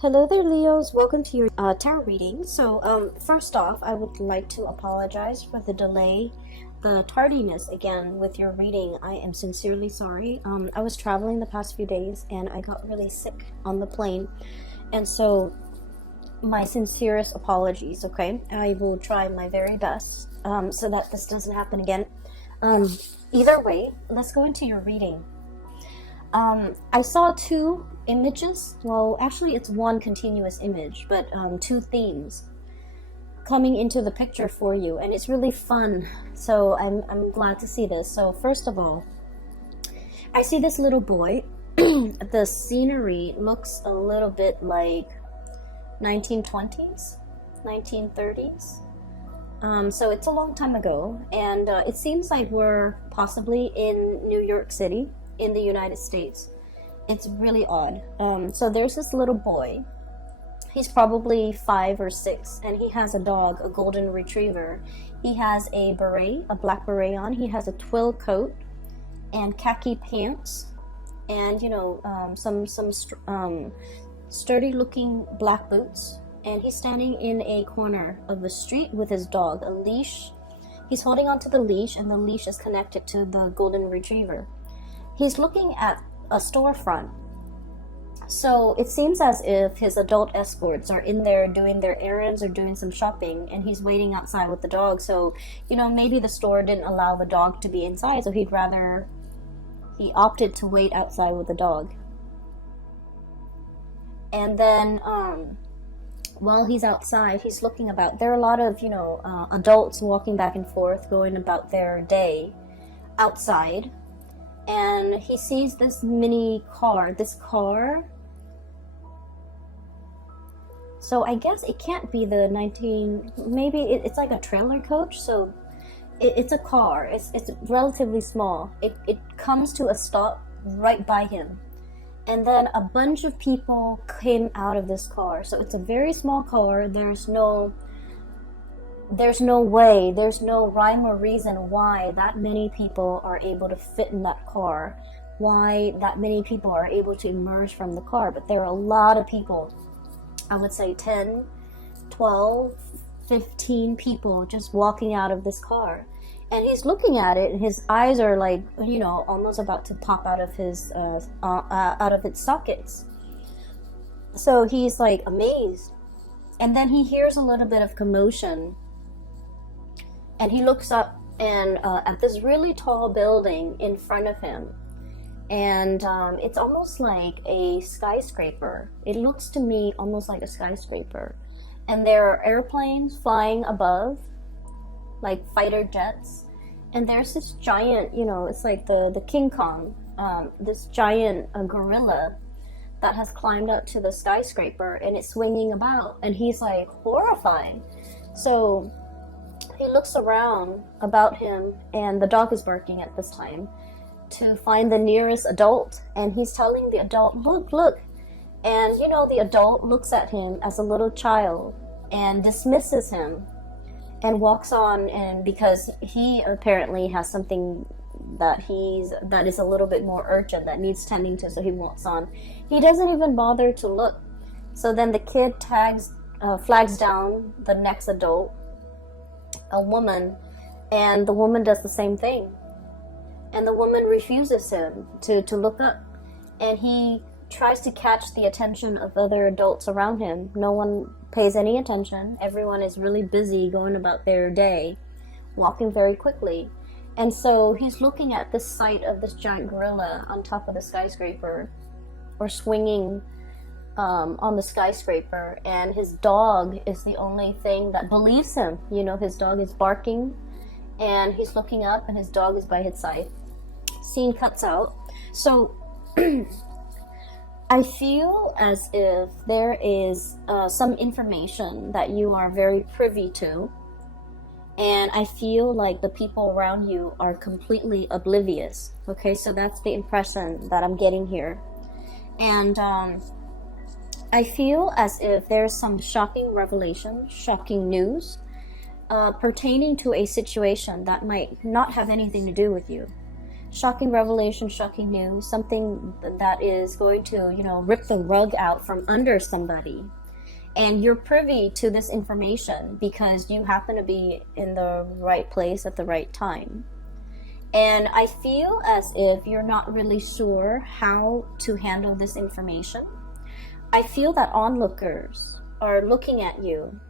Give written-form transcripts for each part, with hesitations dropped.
Hello there, Leos. Welcome to your tarot reading. So, first off, I would like to apologize for the delay, the tardiness again with your reading. I am sincerely sorry. I was traveling the past few days and I got really sick on the plane. And so, my sincerest apologies, okay? I will try my very best so that this doesn't happen again. Either way, let's go into your reading. I saw two images. Well, actually it's one continuous image, but two themes coming into the picture for you, and it's really fun. So I'm glad to see this. So first of all, I see this little boy. The scenery looks a little bit like 1920s, 1930s. So it's a long time ago, and it seems like we're possibly in New York City in the United States. It's really odd. So there's this little boy. He's probably 5 or 6, and he has a dog, a golden retriever. He has a beret, a black beret on. He has a twill coat and khaki pants, and some sturdy looking black boots. And he's standing in a corner of the street with his dog, a leash. He's holding onto the leash, and the leash is connected to the golden retriever. He's looking at a storefront. So it seems as if his adult escorts are in there doing their errands or doing some shopping, and he's waiting outside with the dog. So, maybe the store didn't allow the dog to be inside, so he opted to wait outside with the dog. And then, while he's outside, he's looking about. There are a lot of, adults walking back and forth, going about their day outside. And he sees this mini car, so I guess it can't be the maybe it's like a trailer coach, so it's a car, it's relatively small. It comes to a stop right by him, and then a bunch of people came out of this car. So it's a very small car. There's no way, there's no rhyme or reason why that many people are able to fit in that car, why that many people are able to emerge from the car. But there are a lot of people, I would say 10, 12, 15 people just walking out of this car. And he's looking at it, and his eyes are like, almost about to pop out of his out of its sockets. So he's like amazed. And then he hears a little bit of commotion. And he looks up and at this really tall building in front of him. And it's almost like a skyscraper. It looks to me almost like a skyscraper. And there are airplanes flying above, like fighter jets. And there's this giant, it's like the King Kong, this giant gorilla that has climbed up to the skyscraper, and it's swinging about. And he's like horrified. So he looks around about him, and the dog is barking at this time, to find the nearest adult. And he's telling the adult, look. And the adult looks at him as a little child and dismisses him and walks on. And because he apparently has something that is a little bit more urgent, that needs tending to, so he walks on. He doesn't even bother to look. So then the kid flags down the next adult, a woman, and the woman does the same thing. And the woman refuses him to look up. And he tries to catch the attention of other adults around him. No one pays any attention. Everyone is really busy going about their day, walking very quickly. And so he's looking at this sight of this giant gorilla on top of the skyscraper, or swinging on the skyscraper, and his dog is the only thing that believes him. His dog is barking, and he's looking up, and his dog is by his side. Scene cuts out. So I feel as if there is some information that you are very privy to, and I feel like the people around you are completely oblivious. Okay, so that's the impression that I'm getting here. And I feel as if there's some shocking revelation, shocking news pertaining to a situation that might not have anything to do with you. shocking revelation, shocking news, something that is going to, you know, rip the rug out from under somebody. And you're privy to this information because you happen to be in the right place at the right time. And I feel as if you're not really sure how to handle this information. I feel that onlookers are looking at you,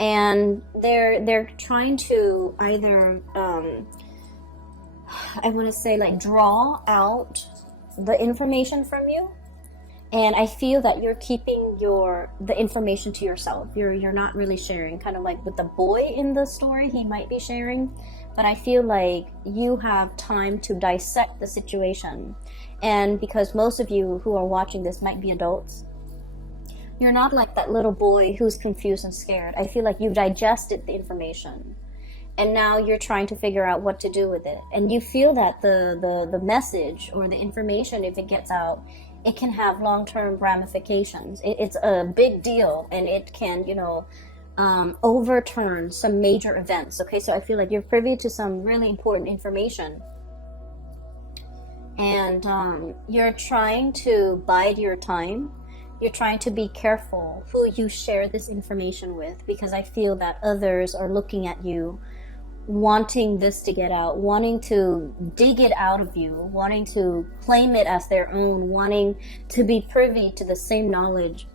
and they're trying to either I want to say, like, draw out the information from you. And I feel that you're keeping the information to yourself. You're not really sharing, kind of like with the boy in the story, he might be sharing, but I feel like you have time to dissect the situation. And because most of you who are watching this might be adults, you're not like that little boy who's confused and scared. I feel like you've digested the information, and now you're trying to figure out what to do with it. And you feel that the message or the information, if it gets out, it can have long-term ramifications. It's a big deal, and it can, you know, overturn some major events. Okay, so I feel like you're privy to some really important information, and you're trying to bide your time. You're trying to be careful who you share this information with, because I feel that others are looking at you, wanting this to get out, wanting to dig it out of you, wanting to claim it as their own, wanting to be privy to the same knowledge.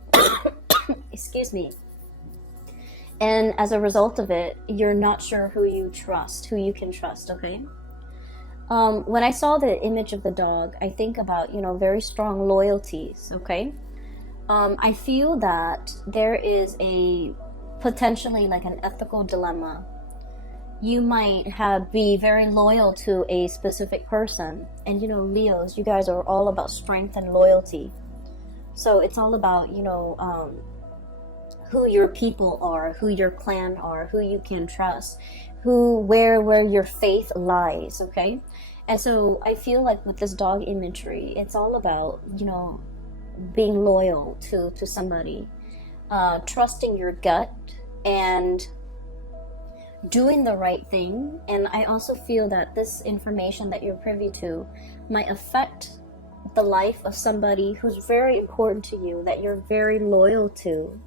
Excuse me. And as a result of it, you're not sure who you can trust, okay? When I saw the image of the dog, I think about, you know, very strong loyalties, okay? I feel that there is a potentially like an ethical dilemma. You might be very loyal to a specific person. And, you know, Leos, you guys are all about strength and loyalty. So it's all about, you know, who your people are, who your clan are, who you can trust, where your faith lies, okay? And so I feel like with this dog imagery, it's all about, you know, being loyal to somebody, trusting your gut, and doing the right thing. And I also feel that this information that you're privy to might affect the life of somebody who's very important to you, that you're very loyal to,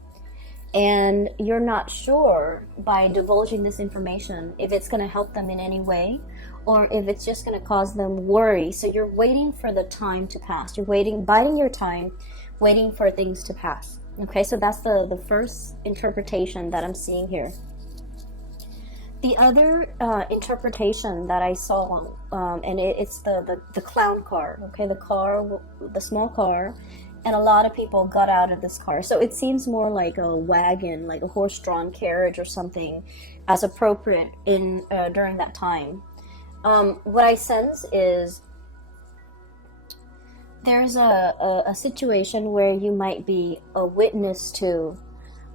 and you're not sure by divulging this information if it's going to help them in any way, or if it's just going to cause them worry. So you're waiting for the time to pass. You're biding your time, waiting for things to pass. Okay, so that's the first interpretation that I'm seeing here. The other interpretation that I saw, and it's the clown car, okay, the small car, and a lot of people got out of this car. So it seems more like a wagon, like a horse-drawn carriage or something, as appropriate during that time. What I sense is there's a situation where you might be a witness to,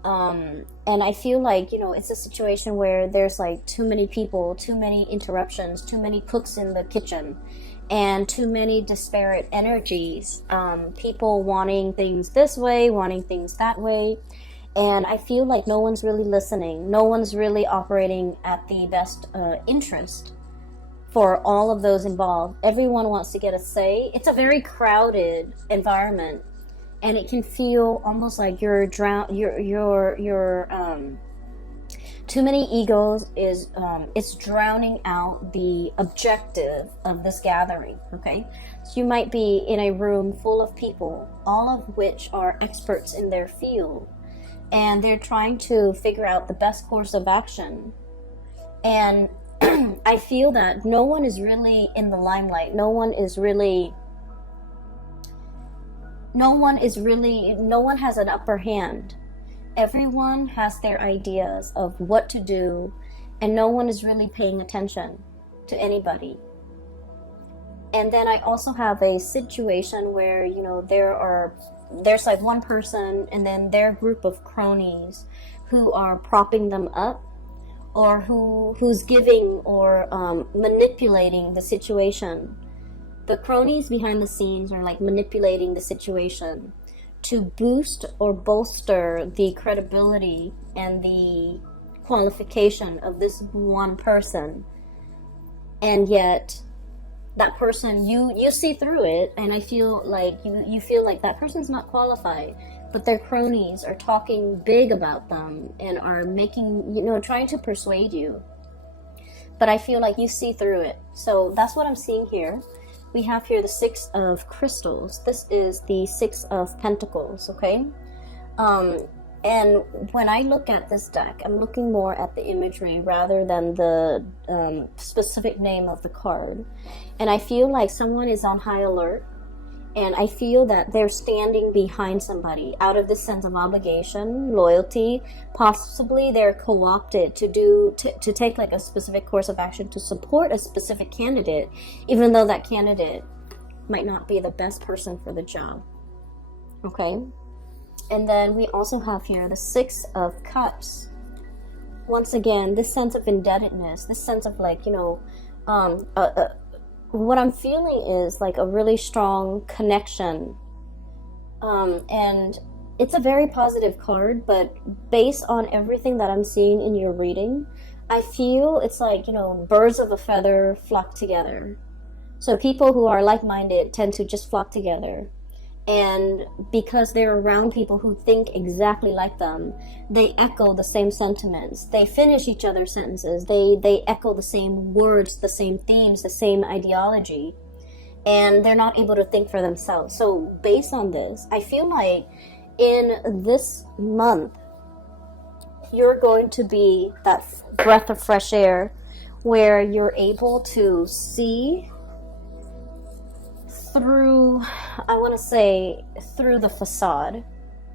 and I feel like, you know, it's a situation where there's like too many people, too many interruptions, too many cooks in the kitchen, and too many disparate energies, people wanting things this way, wanting things that way. And I feel like no one's really listening. No one's really operating at the best interest for all of those involved. Everyone wants to get a say. It's a very crowded environment, and it can feel almost like you're too many egos is it's drowning out the objective of this gathering. Okay, so you might be in a room full of people, all of which are experts in their field, and they're trying to figure out the best course of action. And I feel that no one is really in the limelight. No one has an upper hand. Everyone has their ideas of what to do, and no one is really paying attention to anybody. And then I also have a situation where, you know, there's like one person and then their group of cronies who are propping them up, or who's giving or manipulating the situation. The cronies behind the scenes are like manipulating the situation to boost or bolster the credibility and the qualification of this one person. And yet that person, you see through it, and I feel like you feel like that person's not qualified, but their cronies are talking big about them and are making, trying to persuade you. But I feel like you see through it. So that's what I'm seeing here. We have here the Six of Crystals. This is the Six of Pentacles, okay? And when I look at this deck, I'm looking more at the imagery rather than the specific name of the card. And I feel like someone is on high alert. And I feel that they're standing behind somebody out of this sense of obligation, loyalty. Possibly they're co-opted to take like a specific course of action to support a specific candidate, even though that candidate might not be the best person for the job. Okay? And then we also have here the Six of Cups. Once again, this sense of indebtedness, this sense of like, what I'm feeling is like a really strong connection. And it's a very positive card, but based on everything that I'm seeing in your reading, I feel it's like, birds of a feather flock together. So people who are like-minded tend to just flock together. And because they're around people who think exactly like them, they echo the same sentiments. They finish each other's sentences. They echo the same words, the same themes, the same ideology. And they're not able to think for themselves. So based on this, I feel like in this month, you're going to be that breath of fresh air where you're able to see through, I want to say, through the facade,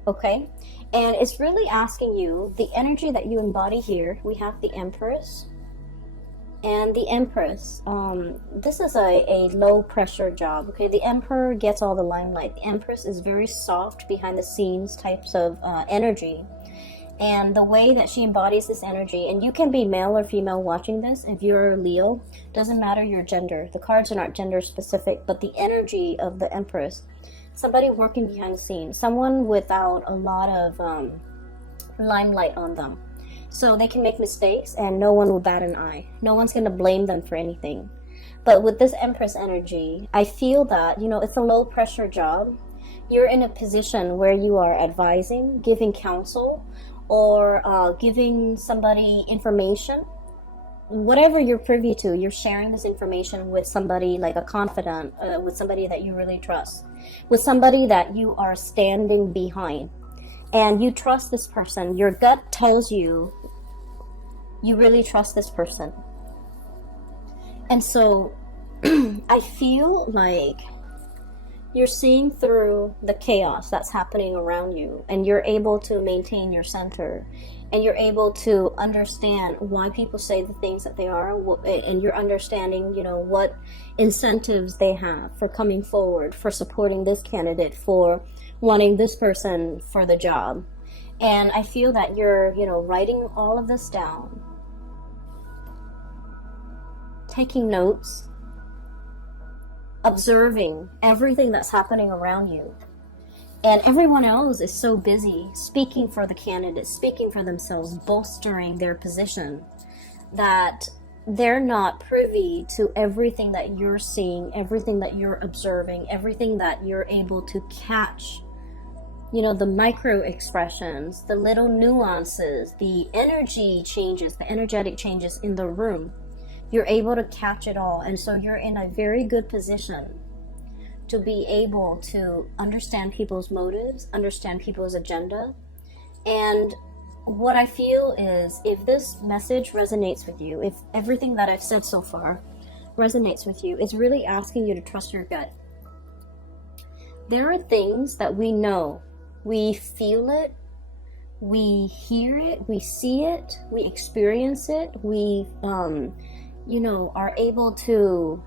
okay? And it's really asking you, the energy that you embody here, we have the Empress, and the Empress, this is a low pressure job, okay? The Emperor gets all the limelight. The Empress is very soft, behind the scenes types of energy. And the way that she embodies this energy, and you can be male or female watching this, if you're a Leo, doesn't matter your gender. The cards are not gender specific, but the energy of the Empress, somebody working behind the scenes, someone without a lot of limelight on them. So they can make mistakes and no one will bat an eye. No one's going to blame them for anything. But with this Empress energy, I feel that, it's a low pressure job. You're in a position where you are advising, giving counsel, or giving somebody information. Whatever you're privy to, you're sharing this information with somebody like a confidant, with somebody that you really trust, with somebody that you are standing behind. And you trust this person. Your gut tells you you really trust this person. And so I feel like you're seeing through the chaos that's happening around you, and you're able to maintain your center, and you're able to understand why people say the things that they are, and you're understanding, what incentives they have for coming forward, for supporting this candidate, for wanting this person for the job. And I feel that you're, writing all of this down, taking notes, observing everything that's happening around you. And everyone else is so busy speaking for the candidate, speaking for themselves, bolstering their position, that they're not privy to everything that you're seeing, everything that you're observing, everything that you're able to catch. The micro expressions, the little nuances, the energy changes, the energetic changes in the room. You're able to catch it all. And so you're in a very good position to be able to understand people's motives, understand people's agenda. And what I feel is, if this message resonates with you, if everything that I've said so far resonates with you, it's really asking you to trust your gut. There are things that we know, we feel it, we hear it, we see it, we experience it, we are able to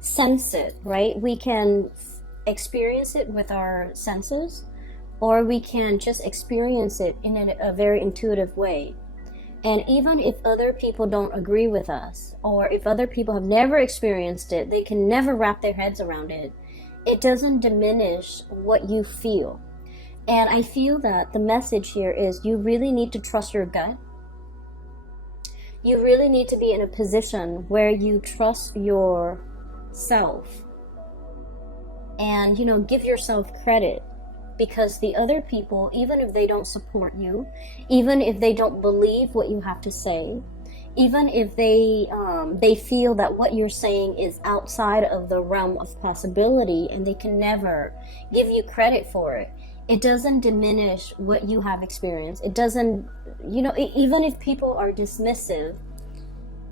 sense it, right? We can experience it with our senses, or we can just experience it in a very intuitive way. And even if other people don't agree with us, or if other people have never experienced it, they can never wrap their heads around it, it doesn't diminish what you feel. And I feel that the message here is, you really need to trust your gut. You really need to be in a position where you trust yourself and, you know, give yourself credit, because the other people, even if they don't support you, even if they don't believe what you have to say, even if they feel that what you're saying is outside of the realm of possibility and they can never give you credit for it, it doesn't diminish what you have experienced. It doesn't, you know, even if people are dismissive,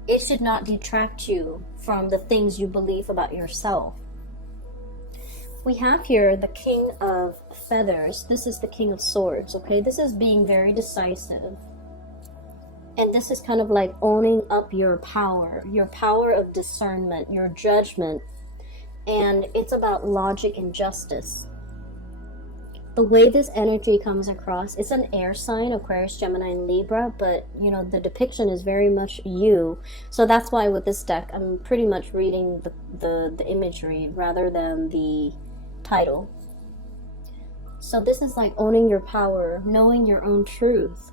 it should not detract you from the things you believe about yourself. We have here the King of Feathers. This is the King of Swords, okay? This is being very decisive. And this is kind of like owning up your power of discernment, your judgment. And it's about logic and justice. The way this energy comes across, it's an air sign, Aquarius, Gemini, and Libra, but, you know, the depiction is very much you. So that's why with this deck, I'm pretty much reading the imagery rather than the title. So this is like owning your power, knowing your own truth,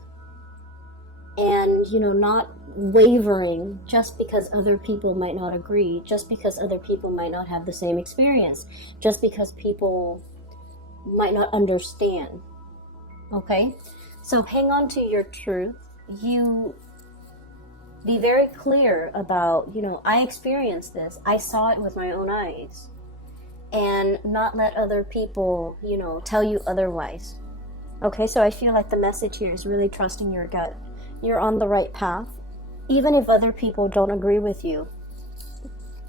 and, you know, not wavering just because other people might not agree, just because other people might not have the same experience, just because people might not understand. Okay, so hang on to your truth. You be very clear about, you know, I experienced this, I saw it with my own eyes, and not let other people, you know, tell you otherwise. Okay, so I feel like the message here is really trusting your gut. You're on the right path. Even if other people don't agree with you,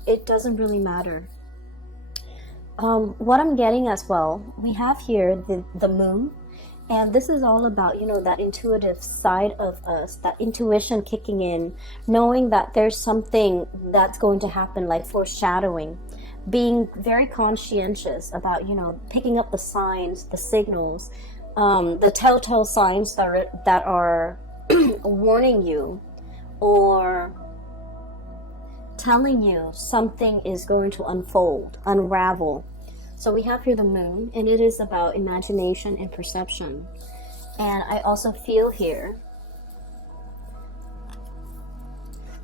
it doesn't really matter. What I'm getting as well, we have here the moon, and this is all about, you know, that intuitive side of us, that intuition kicking in, knowing that there's something that's going to happen, like foreshadowing, being very conscientious about, you know, picking up the signs, the signals, the telltale signs that are warning you or telling you something is going to unfold, unravel. So we have here the moon, and it is about imagination and perception. And I also feel here,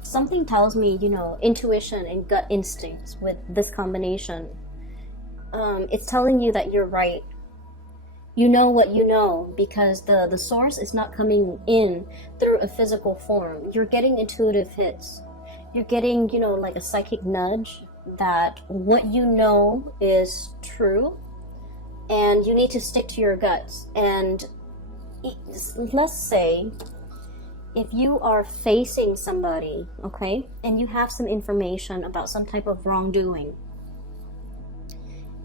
something tells me, you know, intuition and gut instincts with this combination. It's telling you that you're right. You know what you know, because the source is not coming in through a physical form. You're getting intuitive hits. You're getting, you know, like a psychic nudge that what you know is true, and you need to stick to your guts. And let's say if you are facing somebody, okay, and you have some information about some type of wrongdoing,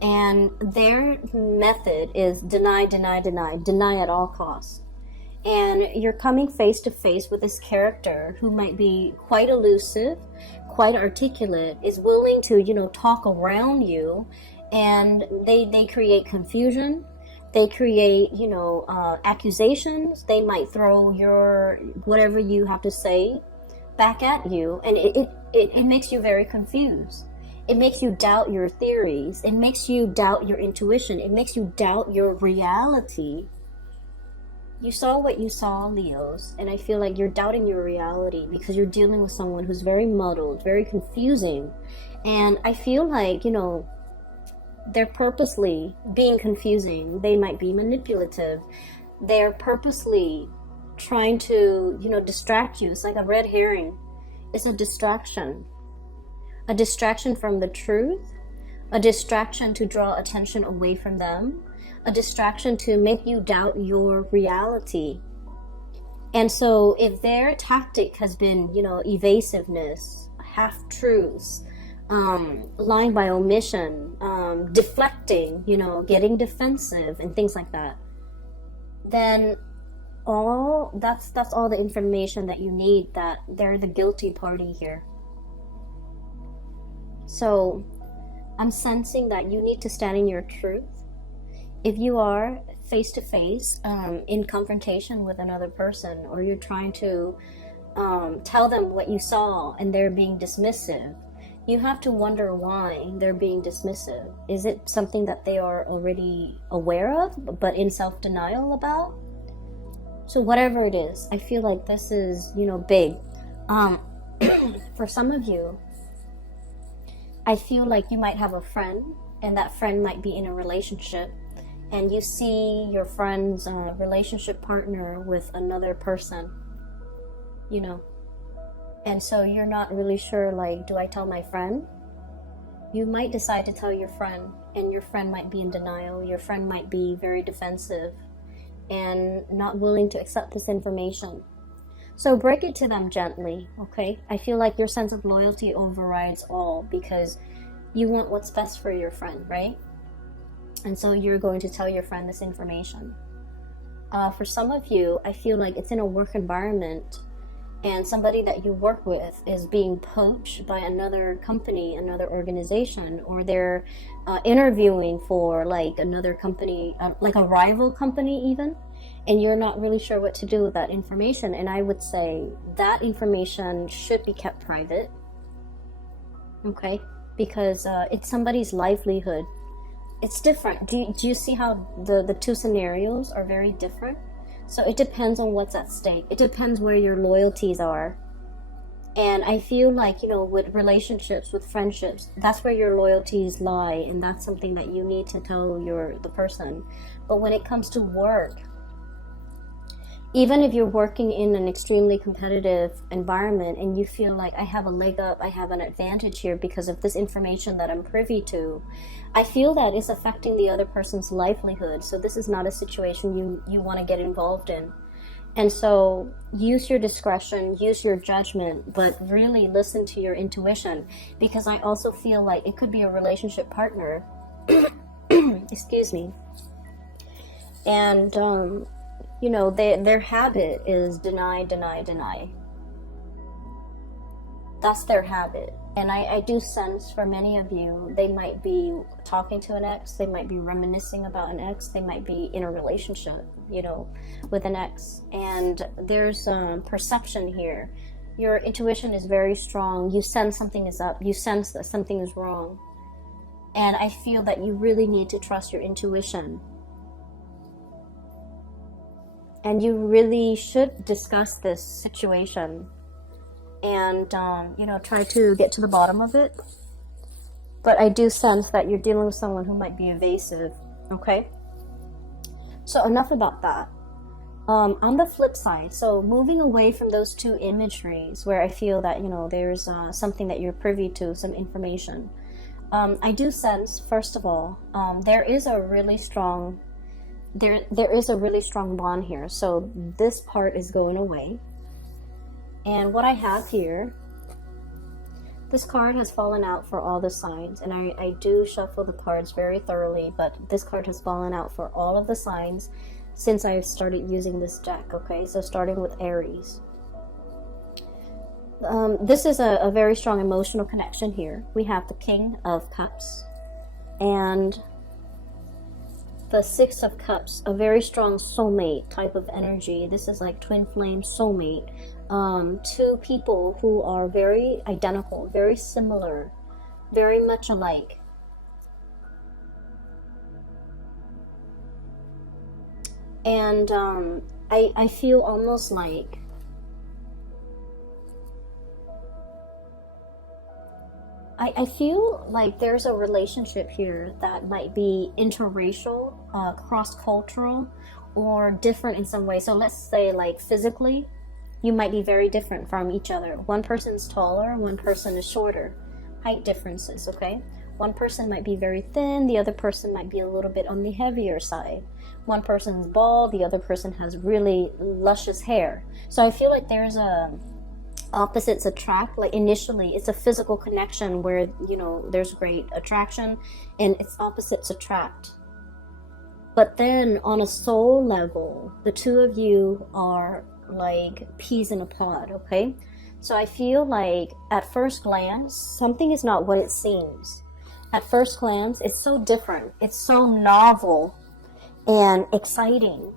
and their method is deny at all costs, and you're coming face to face with this character who might be quite elusive, quite articulate, is willing to, you know, talk around you, and they create confusion, they create, you know, accusations, they might throw your whatever you have to say back at you, and it makes you very confused. It makes you doubt your theories. It makes you doubt your intuition. It makes you doubt your reality. You saw what you saw, Leos, and I feel like you're doubting your reality because you're dealing with someone who's very muddled, very confusing. And I feel like, you know, they're purposely being confusing. They might be manipulative. They're purposely trying to, you know, distract you. It's like a red herring. It's a distraction. A distraction from the truth, a distraction to draw attention away from them, a distraction to make you doubt your reality. And so if their tactic has been, you know, evasiveness, half-truths, lying by omission, deflecting, you know, getting defensive and things like that, then that's all the information that you need, that they're the guilty party here. So I'm sensing that you need to stand in your truth. If you are face to face in confrontation with another person, or you're trying to tell them what you saw and they're being dismissive, you have to wonder why they're being dismissive. Is it something that they are already aware of but in self-denial about? So whatever it is, I feel like this is, you know, big. Um, for some of you, I feel like you might have a friend, and that friend might be in a relationship, and you see your friend's relationship partner with another person, you know, and so you're not really sure, like, do I tell my friend? You might decide to tell your friend, and your friend might be in denial. Your friend might be very defensive and not willing to accept this information. So break it to them gently, okay? I feel like your sense of loyalty overrides all, because you want what's best for your friend, right? And so you're going to tell your friend this information. For some of you, I feel like it's in a work environment, and somebody that you work with is being poached by another company, another organization, or they're interviewing for like another company, like a rival company even, and you're not really sure what to do with that information. And I would say that information should be kept private, okay? Because it's somebody's livelihood. It's different. Do you see how the two scenarios are very different? So it depends on what's at stake. It depends where your loyalties are. And I feel like, you know, with relationships, with friendships, that's where your loyalties lie, and that's something that you need to tell the person. But when it comes to work, even if you're working in an extremely competitive environment and you feel like I have a leg up, I have an advantage here because of this information that I'm privy to, I feel that it's affecting the other person's livelihood. So this is not a situation you want to get involved in. And so use your discretion, use your judgment, but really listen to your intuition, because I also feel like it could be a relationship partner. Excuse me. And, you know, their habit is deny, deny, deny. That's their habit. And I do sense for many of you, they might be talking to an ex, they might be reminiscing about an ex, they might be in a relationship, you know, with an ex. And there's perception here. Your intuition is very strong. You sense something is up. You sense that something is wrong. And I feel that you really need to trust your intuition. And you really should discuss this situation and, you know, try to get to the bottom of it. But I do sense that you're dealing with someone who might be evasive, okay? So enough about that. On the flip side, so moving away from those two imageries where I feel that, you know, there's something that you're privy to, some information. I do sense, first of all, there is a really strong bond here. So this part is going away. And what I have here, this card has fallen out for all the signs, and I do shuffle the cards very thoroughly, but this card has fallen out for all of the signs since I've started using this deck, okay? So starting with Aries. This is a very strong emotional connection here. We have the King of Cups and the Six of Cups, a very strong soulmate type of energy. This is like twin flame soulmate. Two people who are very identical, very similar, very much alike. And I feel almost like I feel like there's a relationship here that might be interracial, cross-cultural, or different in some way. So let's say like physically, you might be very different from each other. One person's taller, one person is shorter. Height differences, okay? One person might be very thin, the other person might be a little bit on the heavier side. One person's bald, the other person has really luscious hair. So I feel like there's a opposites attract. Like initially it's a physical connection where, you know, there's great attraction and it's opposites attract. But then on a soul level, the two of you are like peas in a pod, okay? So I feel like at first glance, something is not what it seems. At first glance, it's so different. It's so novel and exciting.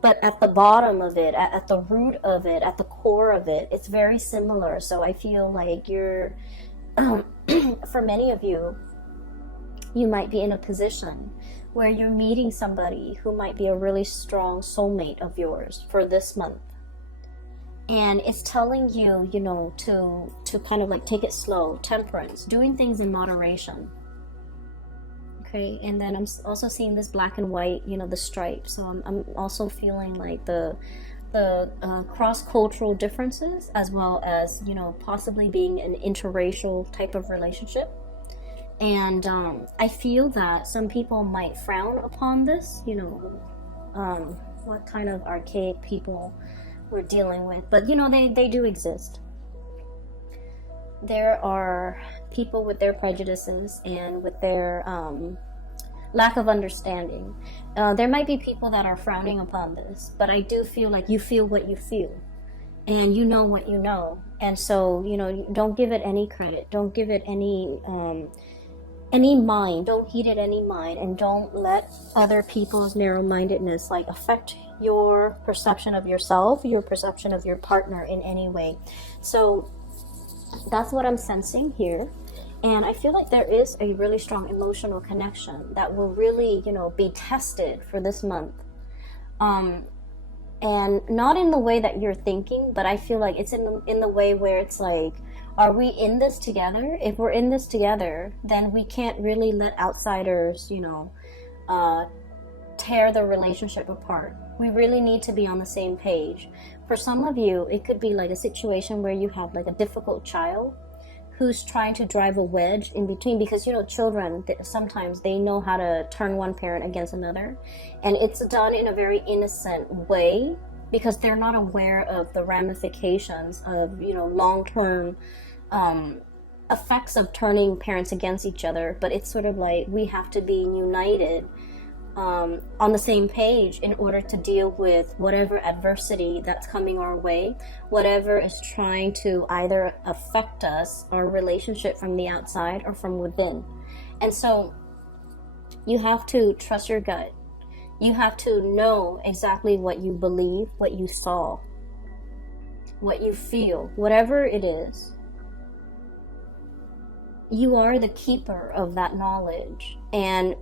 But at the bottom of it, at the root of it, at the core of it, it's very similar. So I feel like you're, for many of you, you might be in a position where you're meeting somebody who might be a really strong soulmate of yours for this month. And it's telling you, you know, to kind of like take it slow, temperance, doing things in moderation. Okay, and then I'm also seeing this black and white, you know, the stripes. So I'm also feeling like the cross-cultural differences, as well as, you know, possibly being an interracial type of relationship. And I feel that some people might frown upon this, you know, what kind of archaic people we're dealing with. But, you know, they do exist. There are people with their prejudices and with their lack of understanding. There might be people that are frowning upon this, but I do feel like you feel what you feel, and you know what you know. And so, you know, don't give it any credit. Don't give it any mind. Don't heed it any mind, and don't let other people's narrow-mindedness like affect your perception of yourself, your perception of your partner in any way. So that's what I'm sensing here. And I feel like there is a really strong emotional connection that will really, you know, be tested for this month. And not in the way that you're thinking, but I feel like it's in the way where it's like, are we in this together? If we're in this together, then we can't really let outsiders, you know, tear the relationship apart. We really need to be on the same page. For some of you, it could be like a situation where you have like a difficult child who's trying to drive a wedge in between, because, you know, children, sometimes they know how to turn one parent against another, and it's done in a very innocent way because they're not aware of the ramifications of, you know, long-term effects of turning parents against each other. But it's sort of like we have to be united on the same page in order to deal with whatever adversity that's coming our way, whatever is trying to either affect us, our relationship from the outside or from within. And so you have to trust your gut. You have to know exactly what you believe, what you saw, what you feel, whatever it is. You are the keeper of that knowledge. And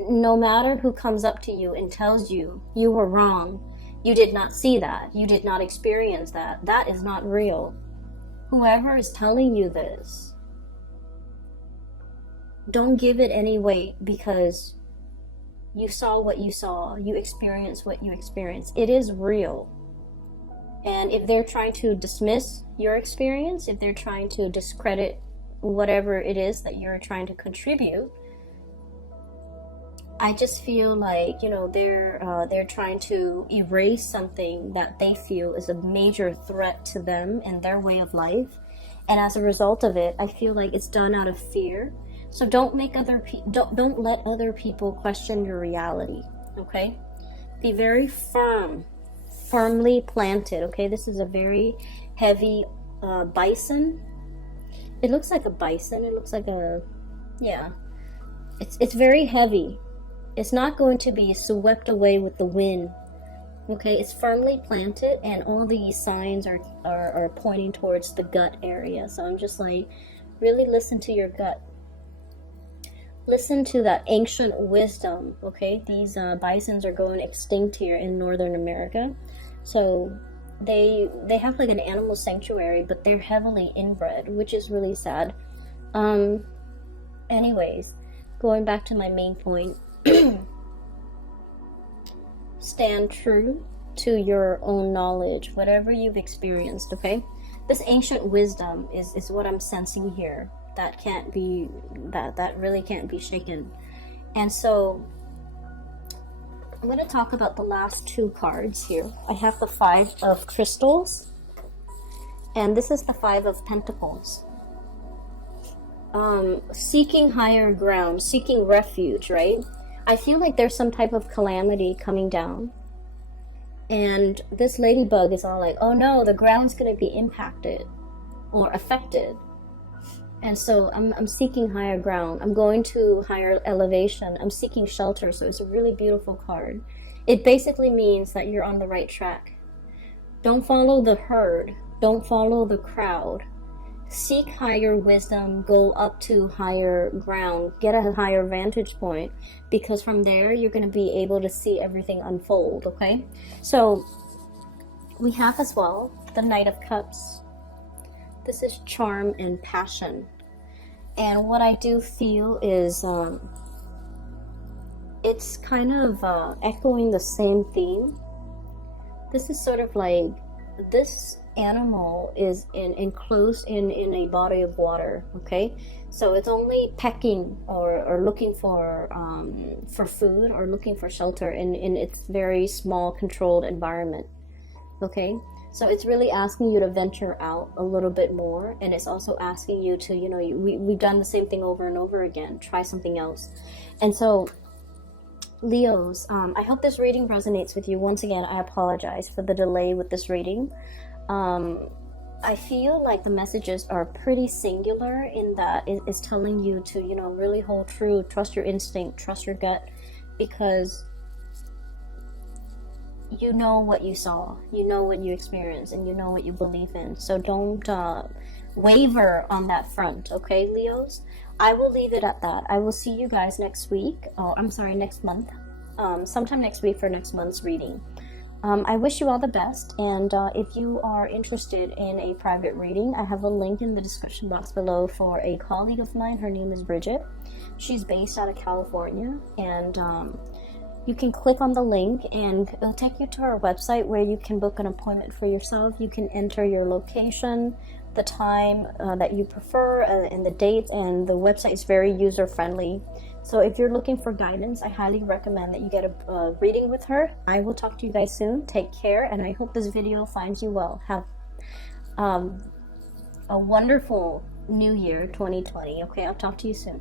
no matter who comes up to you and tells you you were wrong, you did not see that, you did not experience that, that is not real. Whoever is telling you this, don't give it any weight, because you saw what you saw, you experienced what you experienced. It is real. And if they're trying to dismiss your experience, if they're trying to discredit whatever it is that you're trying to contribute, I just feel like, you know, they're trying to erase something that they feel is a major threat to them and their way of life. And as a result of it, I feel like it's done out of fear. So don't make don't let other people question your reality. Okay? Be very firmly planted. Okay? This is a very heavy bison. It looks like a bison. It looks like a, yeah. It's very heavy. It's not going to be swept away with the wind. Okay, it's firmly planted, and all these signs are pointing towards the gut area. So I'm just like, really listen to your gut. Listen to that ancient wisdom. Okay, these bisons are going extinct here in Northern America. So they have like an animal sanctuary, but they're heavily inbred, which is really sad. Anyways, going back to my main point. Stand true to your own knowledge, whatever you've experienced. Okay, this ancient wisdom is what I'm sensing here. That can't be, that really can't be shaken. And so I'm going to talk about the last two cards here. I have the Five of Crystals, and this is the Five of Pentacles. Seeking higher ground, seeking refuge, right? I feel like there's some type of calamity coming down, and this ladybug is all like, oh no, the ground's going to be impacted or affected. And so I'm seeking higher ground. I'm going to higher elevation. I'm seeking shelter. So it's a really beautiful card. It basically means that you're on the right track. Don't follow the herd. Don't follow the crowd. Seek higher wisdom. Go up to higher ground. Get a higher vantage point, because from there you're going to be able to see everything unfold. Okay? So we have as well the Knight of Cups. This is charm and passion. And what I do feel is it's kind of echoing the same theme. This is sort of like, this animal is enclosed in a body of water, okay? So it's only pecking or looking for food or looking for shelter in its very small controlled environment, okay? So it's really asking you to venture out a little bit more, and it's also asking you to, you know, we've done the same thing over and over again, try something else. And so Leos, I hope this reading resonates with you. Once again, I apologize for the delay with this reading. I feel like the messages are pretty singular in that it's telling you to, you know, really hold true, trust your instinct, trust your gut, because you know what you saw, you know what you experienced, and you know what you believe in. So don't waver on that front, okay, Leos? I will leave it at that. I will see you guys next week. Oh, I'm sorry, next month. Sometime next week for next month's reading. I wish you all the best, and if you are interested in a private reading, I have a link in the description box below for a colleague of mine. Her name is Bridget. She's based out of California, and you can click on the link and it'll take you to our website where you can book an appointment for yourself. You can enter your location, the time that you prefer, and the date, and the website is very user-friendly. So if you're looking for guidance, I highly recommend that you get a reading with her. I will talk to you guys soon. Take care, and I hope this video finds you well. Have a wonderful new year, 2020. Okay, I'll talk to you soon.